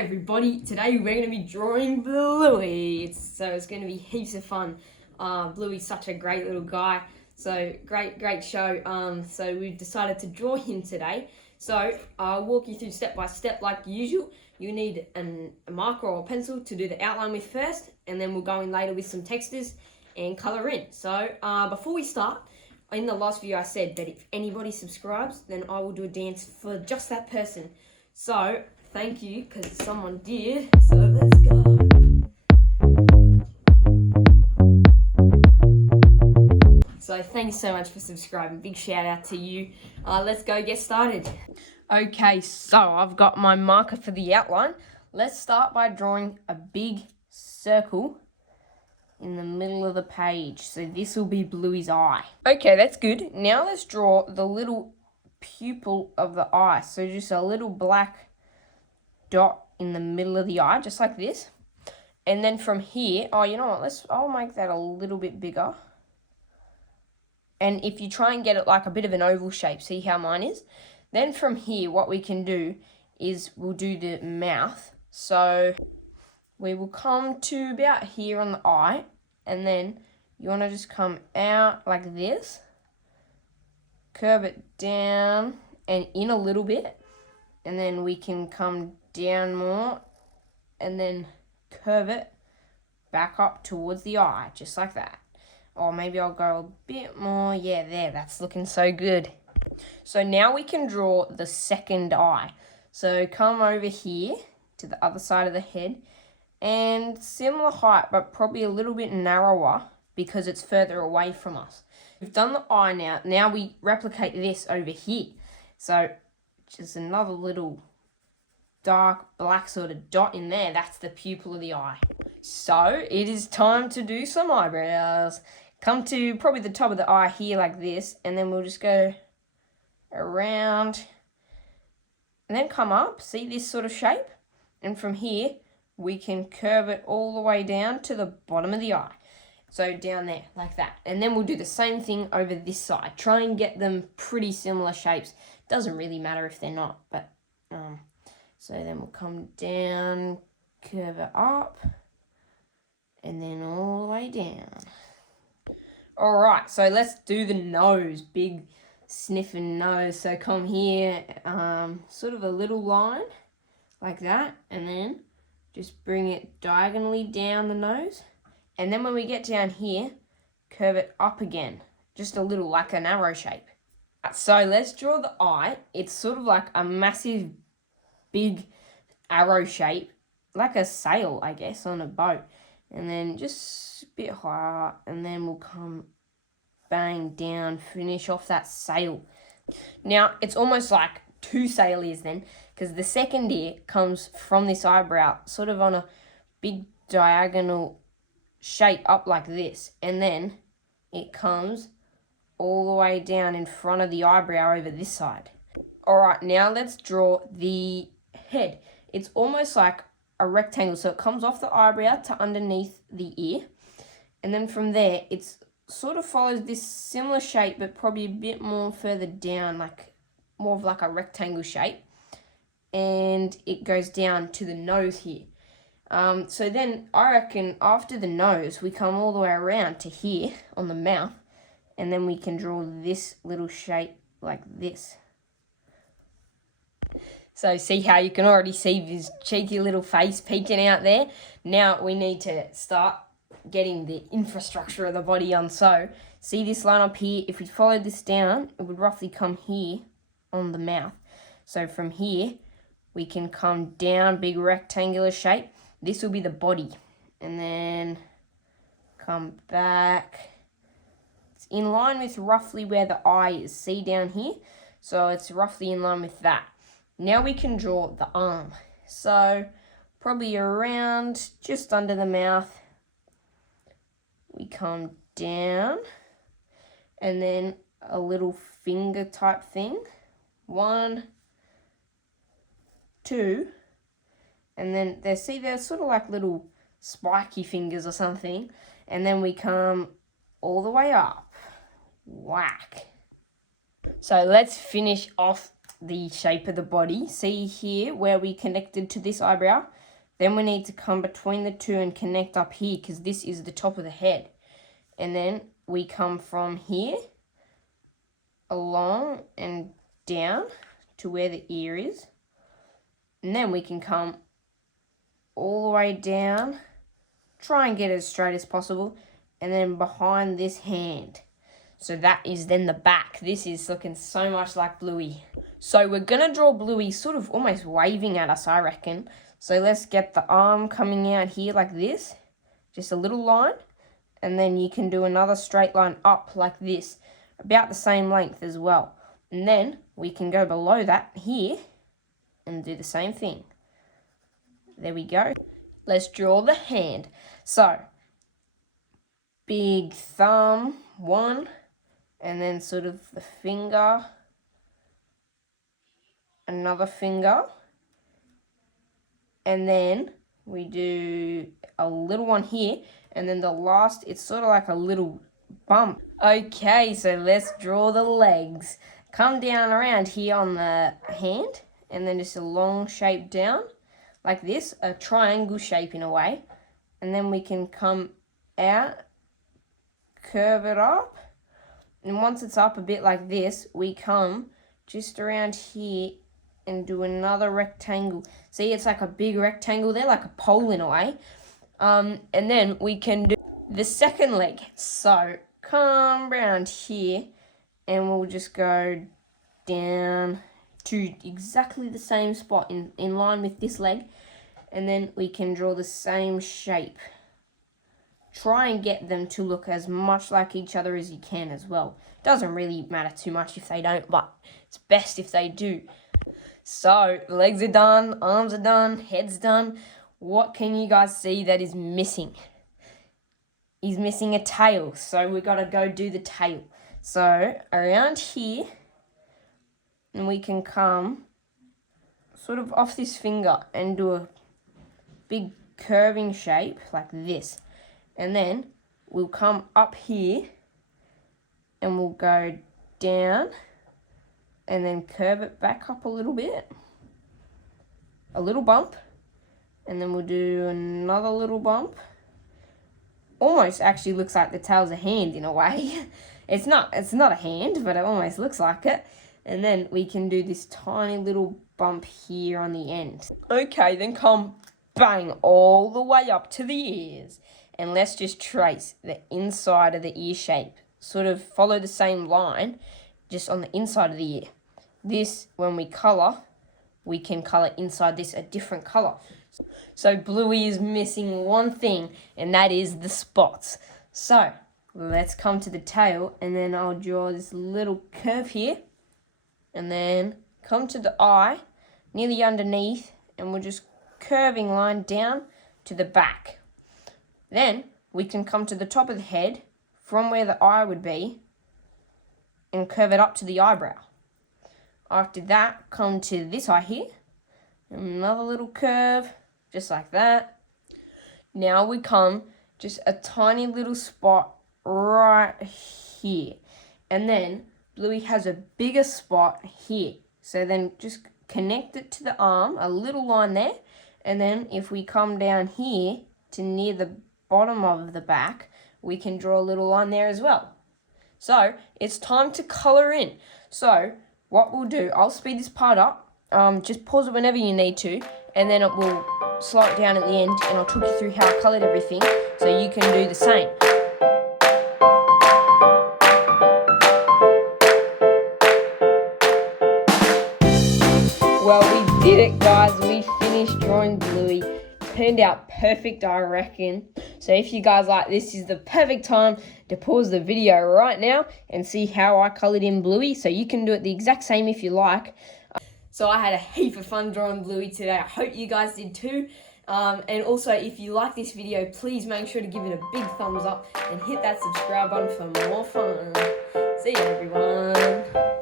Hi everybody, today we're going to be drawing Bluey. It's going to be heaps of fun. Bluey's such a great little guy, so great show. So we've decided to draw him today. So I'll walk you through step by step like usual. You need a marker or a pencil to do the outline with first, and then we'll go in later with some textures and colour in. So before we start, in the last video I said that if anybody subscribes, then I will do a dance for just that person. So thank you, because someone did. So let's go. So thanks so much for subscribing. Big shout out to you. Let's go get started. Okay, so I've got my marker for the outline. Let's start by drawing a big circle in the middle of the page. So this will be Bluey's eye. Okay, that's good. Now let's draw the little pupil of the eye. So just a little black dot in the middle of the eye, just like this. And then from here, you know what, I'll make that a little bit bigger. And if you try and get it like a bit of an oval shape, see how mine is? Then from here, what we can do is we'll do the mouth. So we will come to about here on the eye, and then you want to just come out like this, curve it down and in a little bit, and then we can come down more and then curve it back up towards the eye, just like that. Or maybe I'll go a bit more. Yeah, there, that's looking so good. So now we can draw the second eye. So come over here to the other side of the head, and similar height, but probably a little bit narrower because it's further away from us. We've done the eye now. Now we replicate this over here. So just another little dark black sort of dot in there. That's the pupil of the eye. So it is time to do some eyebrows. Come to probably the top of the eye here like this, and then we'll just go around and then come up. See this sort of shape? And from here, we can curve it all the way down to the bottom of the eye. So down there, like that. And then we'll do the same thing over this side. Try and get them pretty similar shapes. Doesn't really matter if they're not, but so then we'll come down, curve it up, and then all the way down. All right, so let's do the nose. Big sniffing nose. So come here, sort of a little line like that, and then just bring it diagonally down the nose. And then when we get down here, curve it up again, just a little, like an arrow shape. So let's draw the eye. It's sort of like a massive, big arrow shape, like a sail, I guess, on a boat. And then just a bit higher, and then we'll come bang down, finish off that sail. Now, it's almost like two sail ears then, because the second ear comes from this eyebrow, sort of on a big diagonal shape up like this, and then it comes all the way down in front of the eyebrow over this side. All right, now let's draw the head. It's almost like a rectangle, so it comes off the eyebrow to underneath the ear, and then from there it's sort of follows this similar shape, but probably a bit more further down, like more of like a rectangle shape, and it goes down to the nose here. So then I reckon after the nose we come all the way around to here on the mouth, and then we can draw this little shape like this. So see how you can already see his cheeky little face peeking out there? Now we need to start getting the infrastructure of the body on. So see this line up here? If we followed this down, it would roughly come here on the mouth. So from here, we can come down, big rectangular shape. This will be the body. And then come back. It's in line with roughly where the eye is. See down here? So it's roughly in line with that. Now we can draw the arm. So probably around just under the mouth, we come down, and then a little finger type thing. 1, 2, and then they're sort of like little spiky fingers or something, and then we come all the way up. Whack. So let's finish off the shape of the body. See here where we connected to this eyebrow? Then we need to come between the two and connect up here because this is the top of the head. And then we come from here along and down to where the ear is. And then we can come all the way down, try and get it as straight as possible, and then behind this hand. So that is then the back. This is looking so much like Bluey. So we're going to draw Bluey sort of almost waving at us, I reckon. So let's get the arm coming out here like this. Just a little line. And then you can do another straight line up like this. About the same length as well. And then we can go below that here and do the same thing. There we go. Let's draw the hand. So, big thumb, one. And then sort of the finger. Another finger. And then we do a little one here, and then the last, it's sort of like a little bump. Okay, so let's draw the legs. Come down around here on the hand, and then just a long shape down, like this, a triangle shape in a way. And then we can come out, curve it up, and once it's up a bit like this, we come just around here and do another rectangle. See, it's like a big rectangle there, like a pole in a way. And then we can do the second leg. So come round here and we'll just go down to exactly the same spot in line with this leg. And then we can draw the same shape. Try and get them to look as much like each other as you can as well. Doesn't really matter too much if they don't, but it's best if they do. So, legs are done, arms are done, head's done. What can you guys see that is missing? He's missing a tail, so we got to go do the tail. So, around here, and we can come sort of off this finger and do a big curving shape like this. And then we'll come up here and we'll go down and then curve it back up a little bit. A little bump. And then we'll do another little bump. Almost actually looks like the tail's a hand in a way. It's not a hand, but it almost looks like it. And then we can do this tiny little bump here on the end. Okay, then come bang all the way up to the ears. And let's just trace the inside of the ear shape. Sort of follow the same line, just on the inside of the ear. This, when we colour, we can colour inside this a different colour. So Bluey is missing one thing, and that is the spots. So let's come to the tail, and then I'll draw this little curve here. And then come to the eye, nearly underneath, and we're just curving line down to the back. Then we can come to the top of the head, from where the eye would be, and curve it up to the eyebrow. After that, come to this eye here, another little curve, just like that. Now we come just a tiny little spot right here. And then Bluey has a bigger spot here. So then just connect it to the arm, a little line there. And then if we come down here to near the bottom of the back, we can draw a little line there as well. So it's time to colour in. So what we'll do, I'll speed this part up. Just pause it whenever you need to, and then it will slow it down at the end, and I'll talk you through how I coloured everything so you can do the same. Well, we did it, guys. We finished drawing Bluey. Turned out perfect, I reckon. So if you guys like this, is the perfect time to pause the video right now and see how I coloured in Bluey. So you can do it the exact same if you like. So I had a heap of fun drawing Bluey today. I hope you guys did too. And also, if you like this video, please make sure to give it a big thumbs up and hit that subscribe button for more fun. See you, everyone.